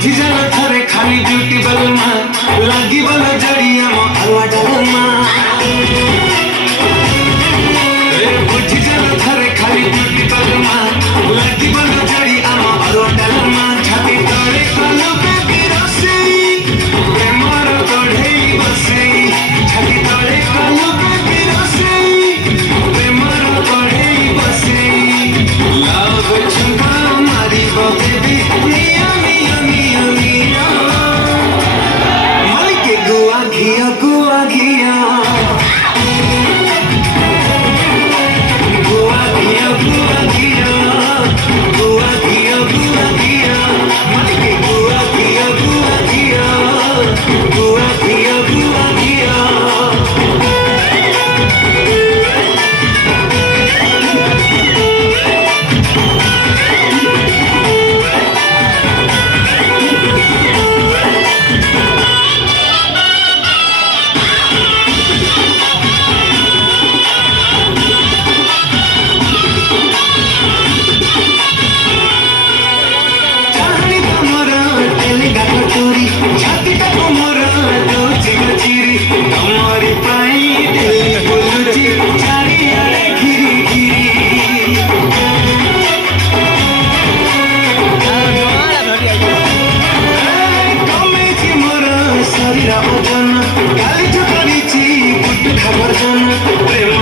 बुझी जाला थरे खाली ब्यूटी बलमा लागी वाला जड़िया मो अलवा डलमा रे बुझी जाला थरे खाली ब्यूटी बलमा लागी वाला जड़िया मो अलवा डलमा छाती तोड़े कालो बेबी रसी प्रेमर तोड़े बसे छाती तोड़े कालो बेबी रसी प्रेमर तोड़े बसे लव चुका मारी बेबी मिया मिया मिया मिया मालिके गुआ घिया गुआ घिया गुआ घिया गुआ घिया गुआ घिया गुआ घिया मालिके गुआ घिया गुआ घिया गुआ घिया गुआ घिया शरीर ओजन काली जो करिछि गुट खबर जन प्रेम